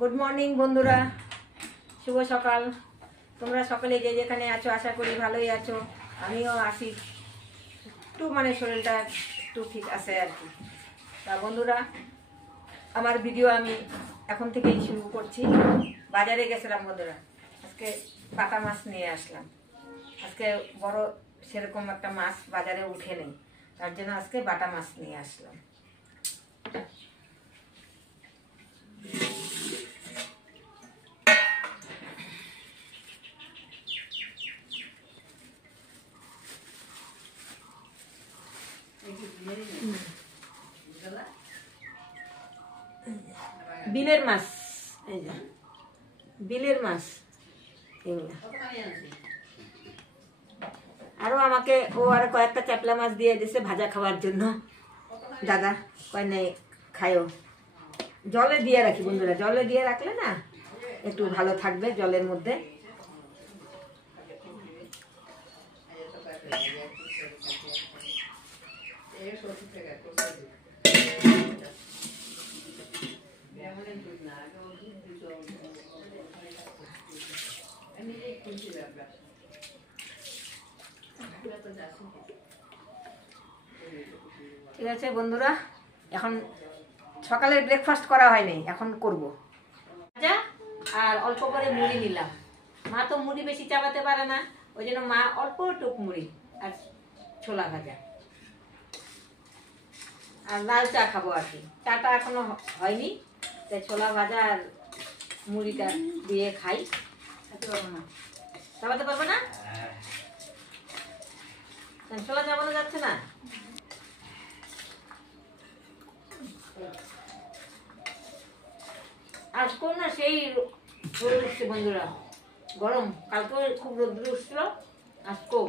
Good morning বন্ধুরা, শুভ সকাল। তোমরা সকলে যে যেখানে আছো আশা করি ভালোই আছো। আমিও আছি, একটু শরীরটা একটু ঠিক আছে আর কি। তা বন্ধুরা, আমার ভিডিও আমি এখন থেকেই শুরু করছি। বাজারে গেছিলাম বন্ধুরা, আজকে বাটা মাছ নিয়ে আসলাম। আজকে বড় সেরকম একটা মাছ বাজারে উঠে নেই, তার জন্য আজকে বাটা মাছ নিয়ে আসলাম। বিলের মাছ, এই যে বিলের মাছ। আরো আমাকে ও আর কয়েকটা চাপলা মাছ দিয়ে দিছে ভাজা খাওয়ার জন্য। দাদা কয় নেই খায়ও। জলে দিয়ে রাখি বন্ধুরা, জলে দিয়ে রাখলে না একটু ভালো থাকবে জলের মধ্যে। ঠিক আছে বন্ধুরা, এখন সকালে ব্রেকফাস্ট করা হয়নি, এখন করব। আর অল্প করে মুড়ি নিলাম। মা তো মুড়ি বেশি চাবাতে পারে না, ওই জন্য মা অল্প টুক মুড়ি আর ছোলা ভাজা আর লাল চা খাবো আর কি। চাটা এখনো হয়নি, তাই ছোলা ভাজা আর মুড়িটা দিয়ে খাই। চাবাতে পারবো না, ছোলা চাবানো যাচ্ছে না। আজকেও না সেই রোদ উঠছে বন্ধুরা, গরম। কালকে খুব রোদ্র উঠছিল, আজকেও।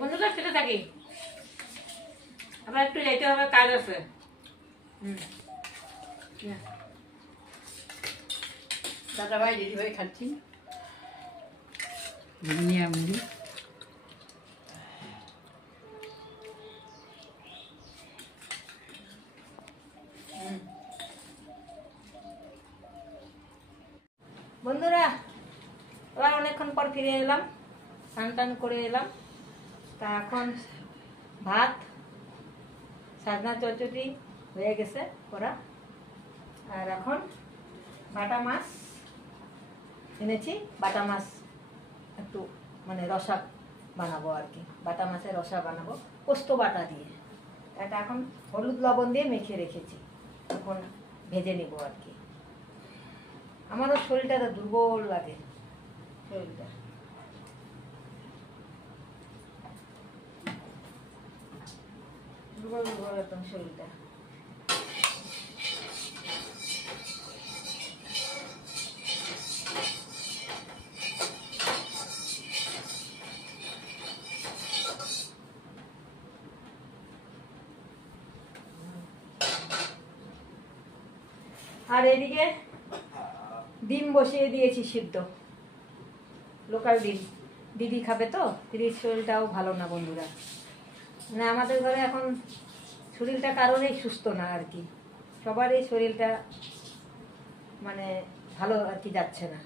বন্ধুরা সেটা থাকি, আবার একটু যেতে হবে, কাজ আছে। দাদা ভাই দিদি ভাই খাচ্ছি বুনিয়া মুড়ি। বন্ধুরা এবার অনেকক্ষণ পর ফিরে এলাম, স্নান টান করে এলাম। তা এখন ভাত, সাজনা চচ্চড়ি হয়ে গেছে করা। আর এখন বাটা মাছ এনেছি, বাটা মাছ একটু রসা বানাবো আর কি। বাটা মাছের রসা বানাবো পোস্ত বাটা দিয়ে। এটা এখন হলুদ লবণ দিয়ে মেখে রেখেছি, এখন ভেজে নিব আর কি। আমারও শরীরটা দুর্বল লাগে, শরীরটা দুর্বল দুর্বল একদম শরীরটা। আর এদিকে ডিম বসিয়ে দিয়েছি সিদ্ধ, লোকাল ডিম। দিদি খাবে তো, দিদির শরীরটাও ভালো না বন্ধুরা। আমাদের ঘরে এখন শরীরটা কারণেই সুস্থ না আর কি, সবারই শরীরটা ভালো আর কি যাচ্ছে না।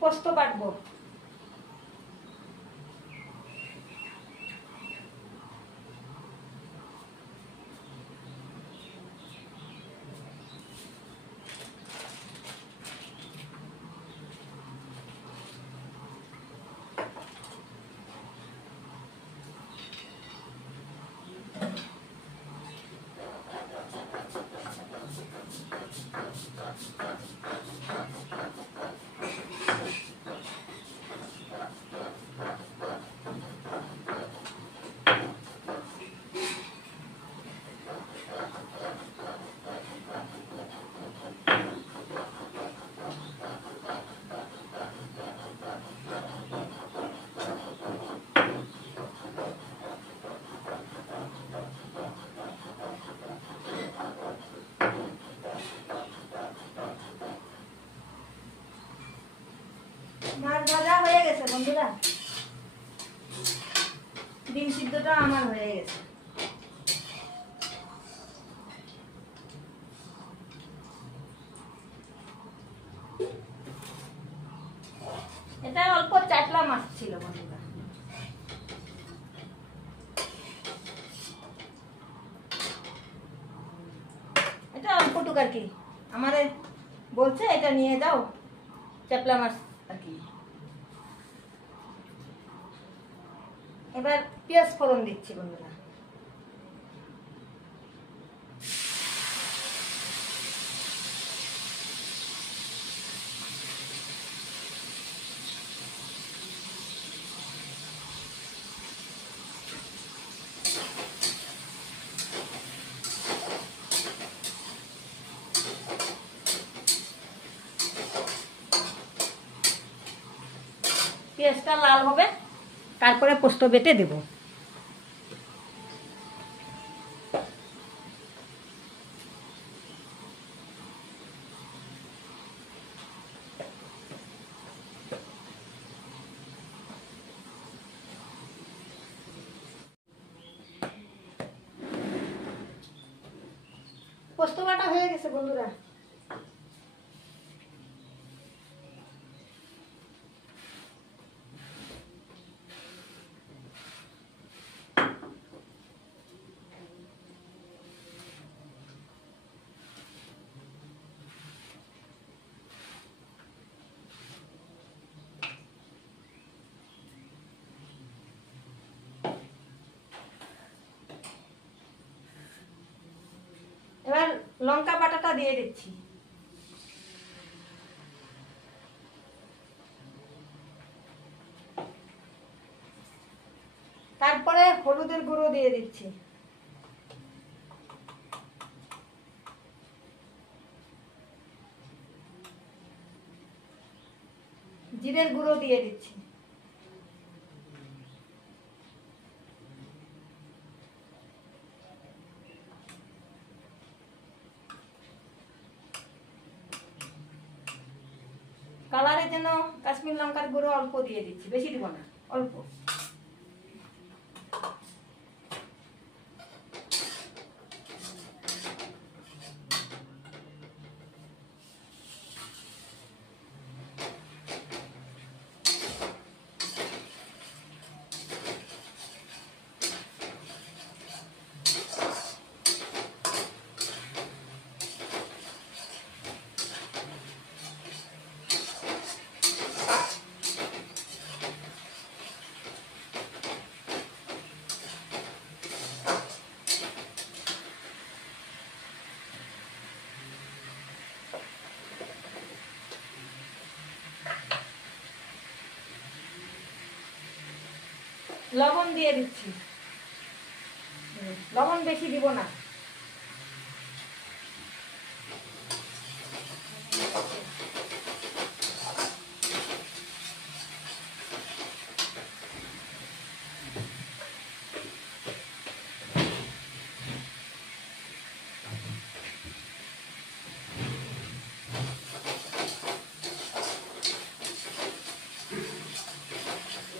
পোস্ত বাটবো। মাছ ভাজা হয়ে গেছে বন্ধুরা, ডিম সিদ্ধটা আমার হয়ে গেছে। এটা অল্প চাটলা মাছ ছিল বন্ধুরা। এটা অল্প টুক আর কি, আমাদের বলছে এটা নিয়ে যাও, চাটলা মাছ আর কি। এবার পেঁয়াজ ফোড়ন দিচ্ছি বন্ধুরা। পেঁয়াজটা লাল হবে, তারপরে পোস্ত বেটে দেব। পোস্ত বাটা হয়ে গেছে বন্ধুরা। এবার লঙ্কা বাটাটা দিয়ে দিচ্ছি। তারপরে হলুদের গুঁড়ো দিয়ে দিচ্ছি। জিরের গুঁড়ো দিয়ে দিচ্ছি। কালারের জন্য কাশ্মীর লঙ্কার গুঁড়ো অল্প দিয়ে দিচ্ছি, বেশি দিব না, অল্প। লবণ দিয়ে দিচ্ছি, লবণ বেশি দিব না।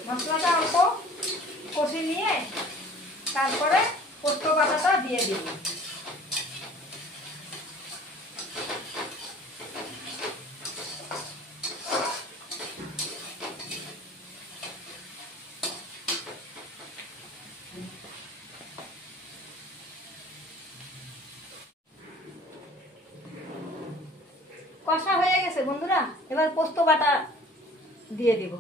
মশলাটা অল্প কষে নিয়ে তারপরে পোস্ত বাটাটা দিয়ে দিব। কষা হয়ে গেছে বন্ধুরা, এবার পোস্ত বাটা দিয়ে দিব।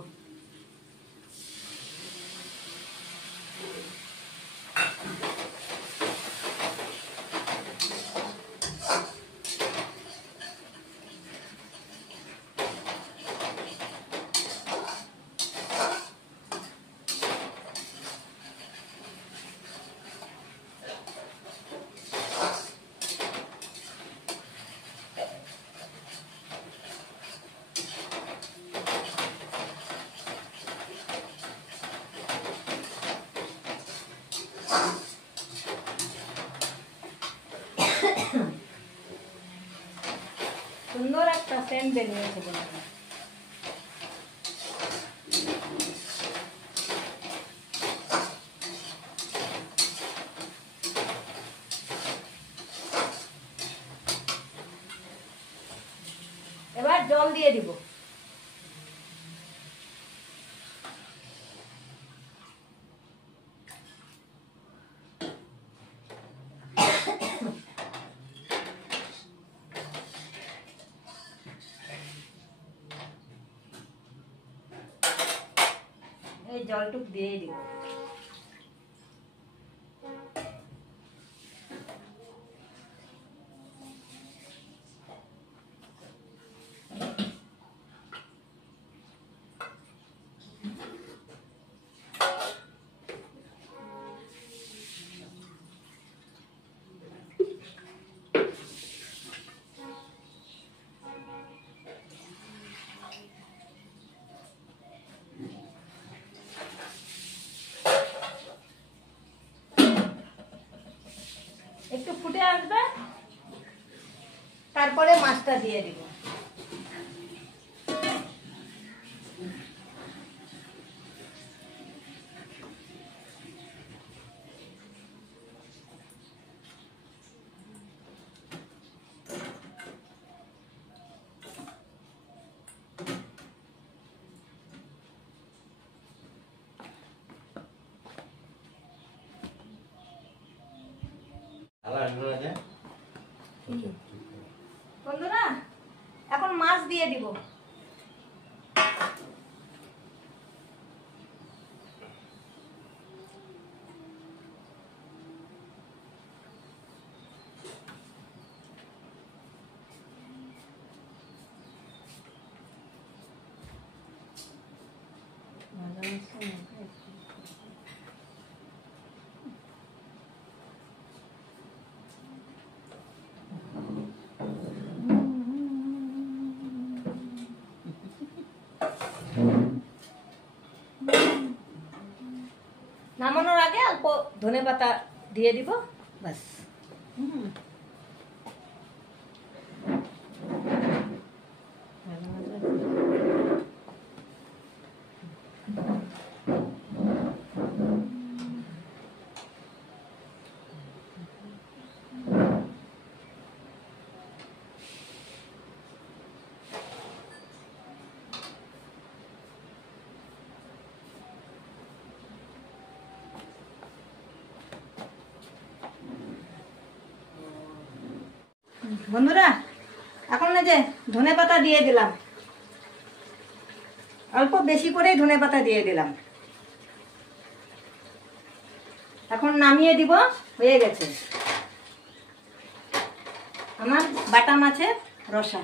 সুন্দর একটা সেন্ট বেরিয়েছে বন্ধুরা। এবার জল দিয়ে দিব। এই জলটুক দিয়ে দিব। একটু ফুটে আসবে, তারপরে মাছটা দিয়ে দিব। বন্ধুরা এখন মাছ দিয়ে দিব। নামানোর আগে অল্প ধনেপাতা দিয়ে দিব, ব্যাস। বন্ধুরা এখন এই যে ধনেপাতা দিয়ে দিলাম, অল্প বেশি করেই ধনেপাতা দিয়ে দিলাম। এখন নামিয়ে দিব, হয়ে গেছে আমার বাটা মাছের রসা।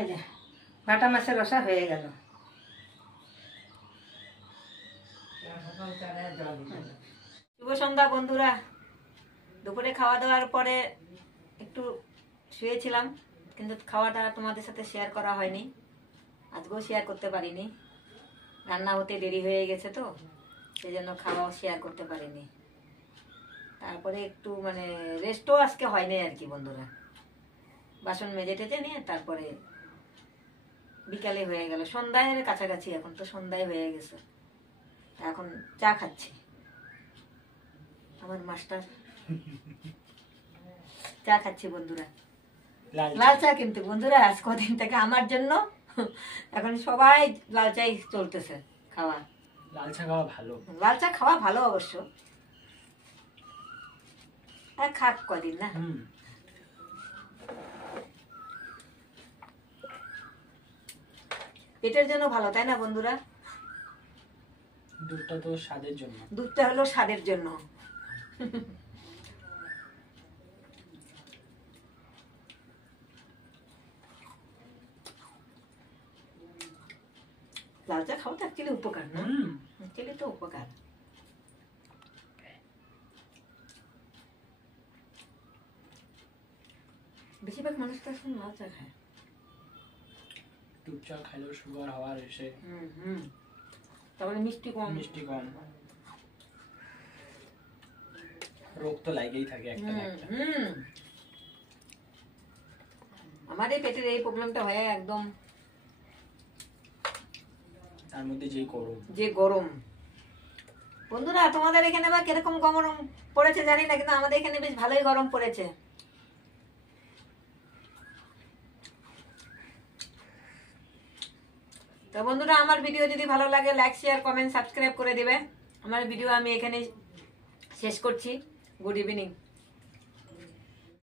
এই যে বাটা মাছের রসা হয়ে গেল। শুভ সন্ধ্যা বন্ধুরা। দুপুরে খাওয়া দাওয়ার পরে একটু শুয়েছিলাম, কিন্তু খাওয়াটা তোমাদের সাথে শেয়ার করা হয়নি, আজকেও শেয়ার করতে পারিনি। রান্না হতে দেরি হয়ে গেছে তো সেই জন্য খাওয়াও শেয়ার করতে পারিনি। তারপরে একটু মানে রেস্টও আজকে হয়নি আর কি বন্ধুরা। বাসন মেজে টেজে নিয়ে তারপরে বিকালে হয়ে গেল, সন্ধ্যায় কাছাকাছি, এখন তো সন্ধ্যায় হয়ে গেছে। এখন চা খাচ্ছি, আমার মাস্টার চা খাচ্ছি বন্ধুরা, লাল চা। কিন্তু বন্ধুরা আজ কদিন থেকে আমার জন্য এখন সবাই লাল চাই চলতেছে খাওয়া। লাল চা খাওয়া ভালো, লাল চা খাওয়া ভালো অবশ্য, আর খাক কদিন না। পেটের জন্য ভালো, তাই না বন্ধুরা? দুধটা তো স্বাদের জন্য, দুধটা হলো স্বাদের জন্য। লাল চা খাওয়া তো অ্যাকচুয়ালি উপকার না, অ্যাকচুয়ালি তো উপকার। বেশিরভাগ মানুষ তো এখন লাল চা খায়। দুধ চা খাইলেও সুগার হওয়ার এসে তারপরে মিষ্টি কম, রোগ তো লাগেই থাকে একটা না একটা। আমার এই পেটের এই প্রবলেমটা হয়ে একদম, তার মধ্যে যে গরম বন্ধুরা। তোমাদের এখানে আবার কিরকম গরম পড়েছে জানি না, কিন্তু আমাদের এখানে বেশ ভালোই গরম পড়েছে। তো বন্ধুরা, আমার ভিডিও যদি ভালো লাগে লাইক শেয়ার কমেন্ট সাবস্ক্রাইব করে দিবে। আমার ভিডিও আমি এখানে শেষ করছি। Good evening.